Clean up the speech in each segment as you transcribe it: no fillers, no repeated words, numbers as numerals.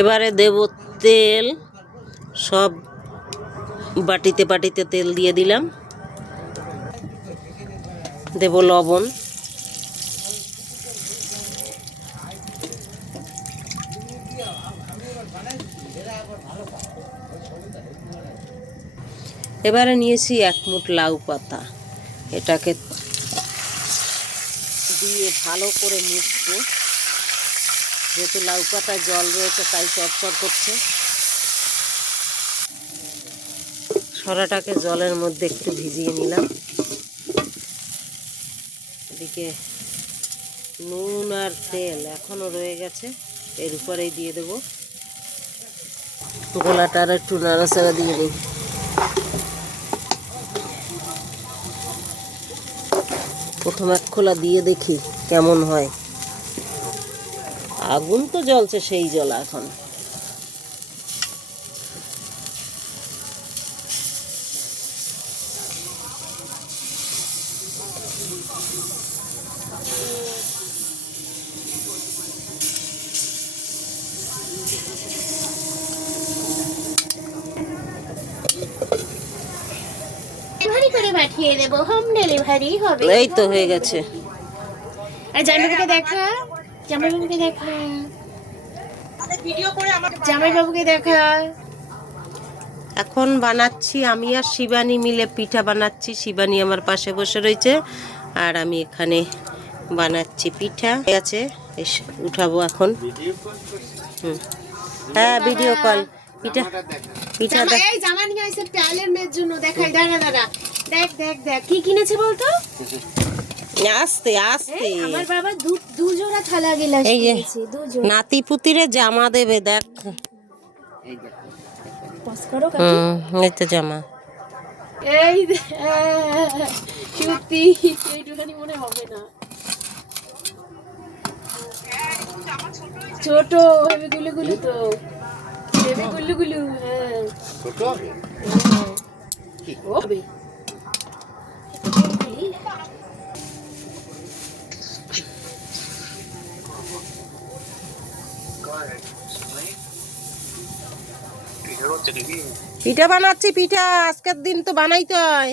এবারে দেব তেল, সব বাটিতে বাটিতে তেল দিয়ে দিলাম। দেব লবণ, এবারে নিয়েছি 1 মুঠ লাউ পাতা, এটাকে দিয়ে ভালো করে মুছবো। যেহেতু লাউ পাতায় জল রয়েছে তাই চড়চড় করছে। সরাটাকে জলের মধ্যে একটু ভিজিয়ে নিলাম। এদিকে নুন আর তেল এখনো রয়ে গেছে, এর উপরেই দিয়ে দেব। গোলাটার একটু নাড়াচাড়া দিয়ে নিই। প্রথম 1 খোলা দিয়ে দেখি কেমন হয়। আগুন তো জ্বলছে সেই জ্বলা এখন। ডেলিভারি করে পাঠিয়ে দেব, হোম ডেলিভারি হবে। এই তো হয়ে গেছে। আর জামাইবাবুকে দেখা, জামাইবাবুকে দেখা, ভিডিও করে আমার জামাইবাবুকে দেখা। এখন বানাচ্ছি আমি আর শিবানী মিলে পিঠা বানাচ্ছি। শিবানী আমার পাশে বসে রয়েছে আর আমি এখানে বানাচ্ছি পিঠা। আছে উঠাবো এখন। হ্যাঁ ভিডিও কল। পিঠা পিঠা এই জামা নিয়ে আইছে ট্রায়ালের মেয়ের জন্য। দেখাই, দাঁড়া দাঁড়া, দেখ দেখ দেখ কি কিনেছে বলতো। আস্তে আস্তে। আমার বাবা দু জোড়া থালা গিলাস কিনেছে, দু জোড়া। নাতি পুতিরে জামা দেবে, দেখ। এই দেখ পজ করো কাকি। এই তো জামা। এই সত্যি এইটুখানি মনে হবে না। ছোট হেবি গুলু গুলু, তো হেবি গুলু গুলু। হ্যাঁ ছোট হবে, কি হবে। পিঠা বানাচ্ছি, পিঠা আজকের দিন তো বানাইতে হয়।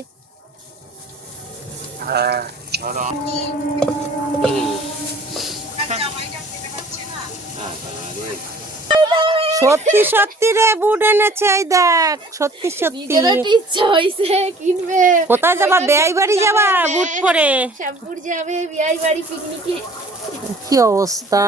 সত্যি সত্যি রে বুট এনেছে, এই দেখ সত্যি সত্যি। ইচ্ছা হইছে কিনবে। কোথায় যাবা? বেয়াই বাড়ি যাবা বুট পরে? শ্যামপুর যাবে, বিয়াই বাড়ি পিকনিকে। কি অবস্থা।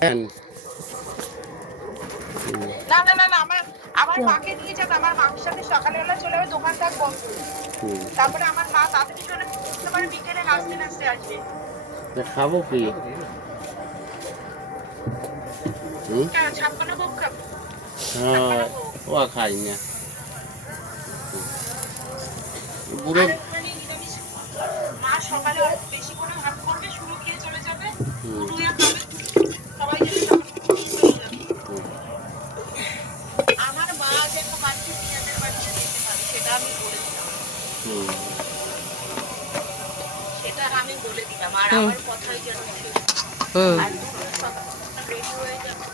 হ্যাঁ না না না না, আমার মাকে নিয়ে যাবে। আমার মার সাথে সকালবেলা চলে যাবে, দোকান থাকবো। তারপরে আমার মা তাড়াতাড়ি চলে আসতে পারে, বিকেলে নাচতে নাচতে আসবে। খাবো কি? ছাপ্পান্ন ভোগ খাবো। হ্যাঁ ও খাই না বুড়ো। মা সকালে বেশি করে ভাত করবে, শুরু খেয়ে চলে যাবে, দুয়া খাবে, সবাই যাবে। আমার মা যেন বাড়িতে পিঁয়াজের বাড়িতে যেতে পারে, সেটা আমি বলে দিলাম। সেটা আমি বলে দিলাম, আর আমার কথাই যেন আর রেডি হয়ে যাবে।